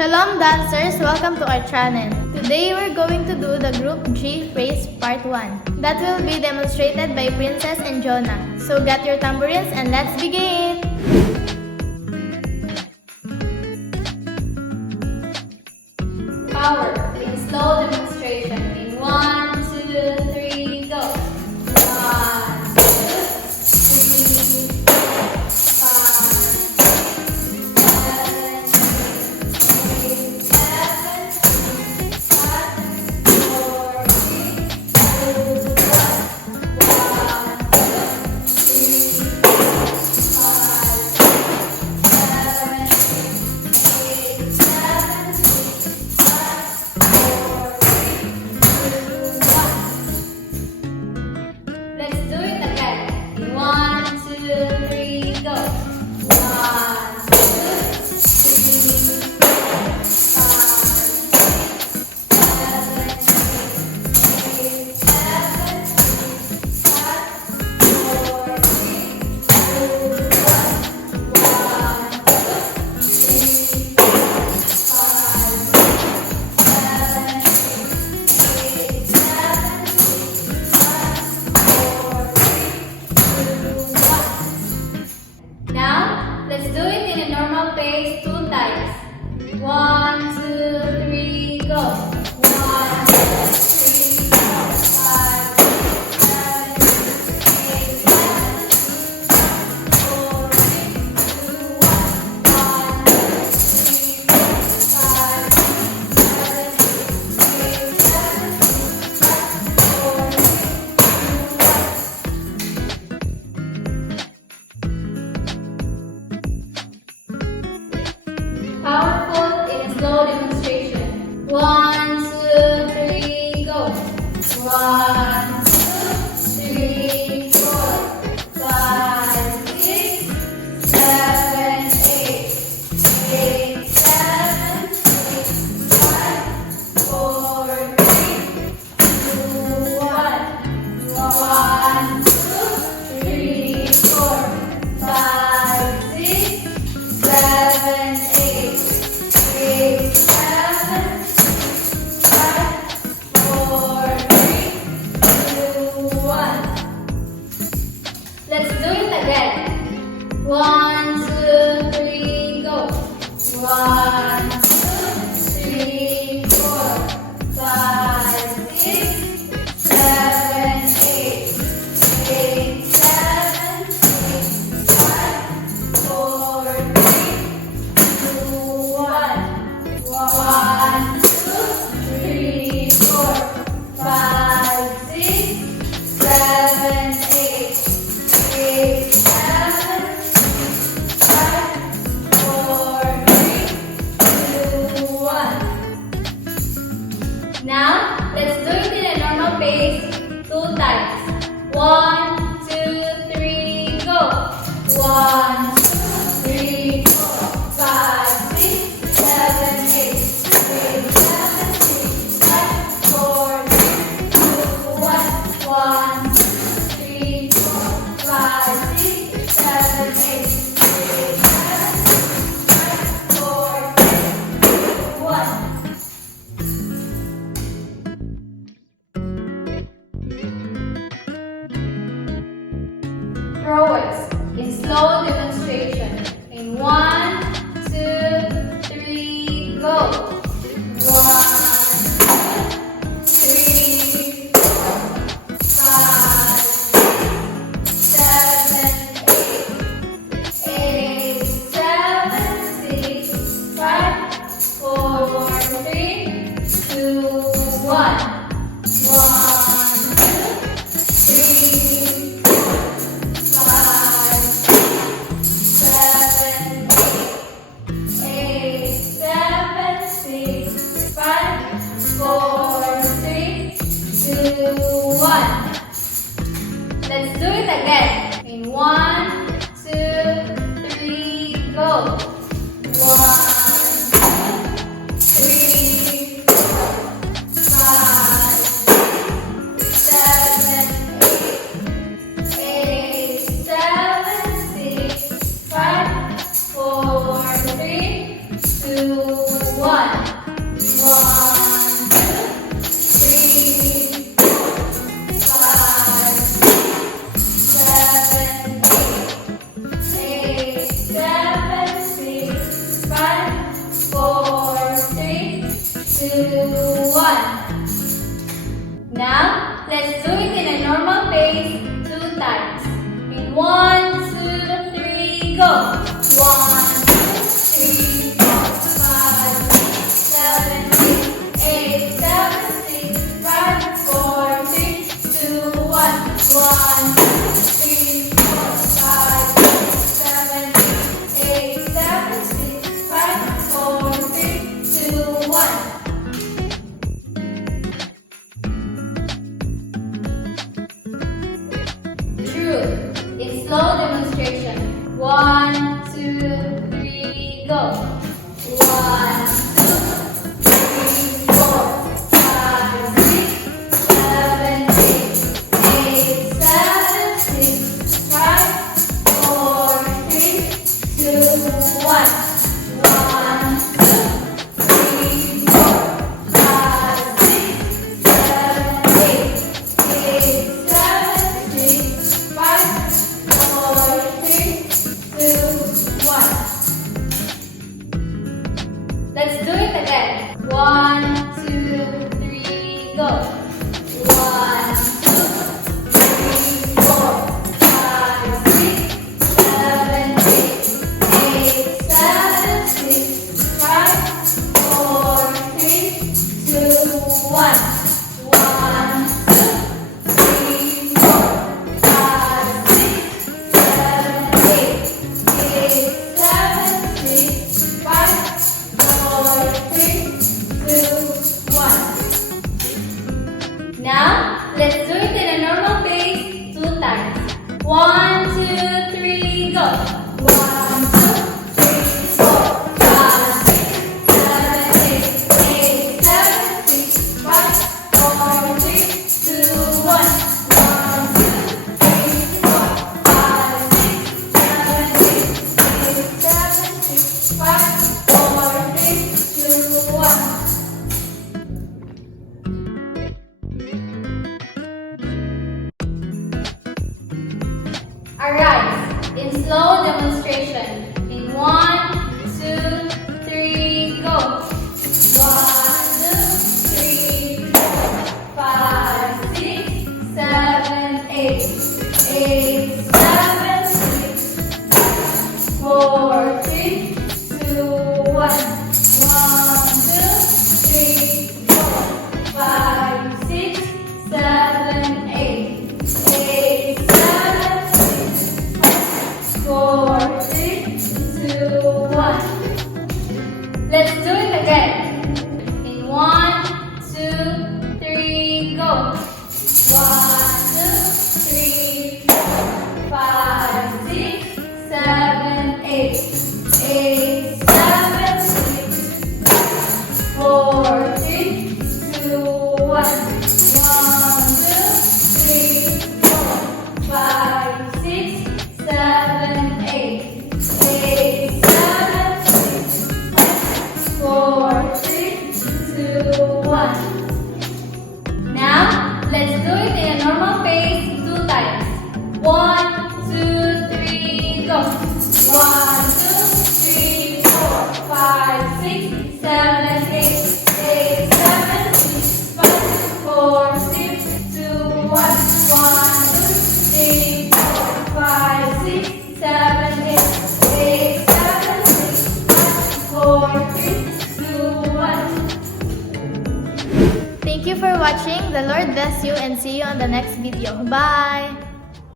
Shalom dancers! Welcome to our channel. Today we're going to do the Group G phrase part 1. That will be demonstrated by Princess and Jonah. So get your tambourines and let's begin! Power in slow demonstration in 1, 2, 3, go! 1, 2, 3, Prowess in slow demonstration in 1, 2, 3, go! 1, 2, 3, 4, 5, 7, 8, 8, 7, 6, 5, 4, 3, 2, 1. 1. Let's do it again. In 1, 2, 3, go. 1, 2, 3, 4, 5, 7, 8, 7, 6, 5, 4, 3, 2, 1, 2, 3, 5, 7, 8, 7, 6, 5, 4, 3, 2, 1. Now, let's do it in a normal pace 2 times. In 1, 2, 3, go! 1, 2, 3, 4, 5, 7, 8, 7, 6, 5, 4, 3, 2, 1. 1, 2, 3, 4, 5, 7, 8, 7, 6, 5, 4, 3, 2, 1. In slow demonstration. 1, 2, 3, go. 1, 2, 3, 4, 5, 6, 7, 8, 7, 6, 5, 4, 3, 2, 1. 1, 2, 3, 4, 5, 6, 7, 8, 7, 6, 5, 4, 3, 2, 1. Let's do it again. 1, 2, 3, go. 1, 2, 3, 4, 5, 6, 7, 8, 7, 6, 5, 4, 3, 2, 1. 1, 2, 3, 4, 5, 6, 7, 8, 7, 6, 5, 4, 3, 2, 1. Now, let's do it in a normal pace 2 times. 1, 2, 3, go. 1, 2, 3, 4, 5, 6, 7, 8, 7, 6, 5, 4, 3, 2, 1. 1, 2, 3, 4, 5, 6, 7, 8, 7, 6, 5, 4, 3, 2, 1. Arise in slow demonstration. In 1, 2, 3, go. 1, 2, 3, 4, 5, 6, 7, 8, 7, 6, 4, 3, 2, 1. 1, 2, 3, 4, 5, 6, 7, 8, 7, 4, 3, 2, 1. Let's do it again. In 1, 2, 3, go. 1, 2, 3, 4, 5, 6, 7, 8, 7, 6, 4, 3, 2, 1. 1, 2, 3, 4, 5, 6, 7, 8, 7, 6, 4, 3, 2, 1. Now, let's do it in a normal pace 2 times. 1, 2, 3, go. 1, 2, 3, 4, 5, 6, 7, 8, 7, 6, 5, 4, 3, 2, 1. 1, 2, 3, 4, 5, 6, 7, 8, 7, 6, 5, 4, 3, 2, 1. Thank you for watching. The Lord bless you and see you on the next video. Bye!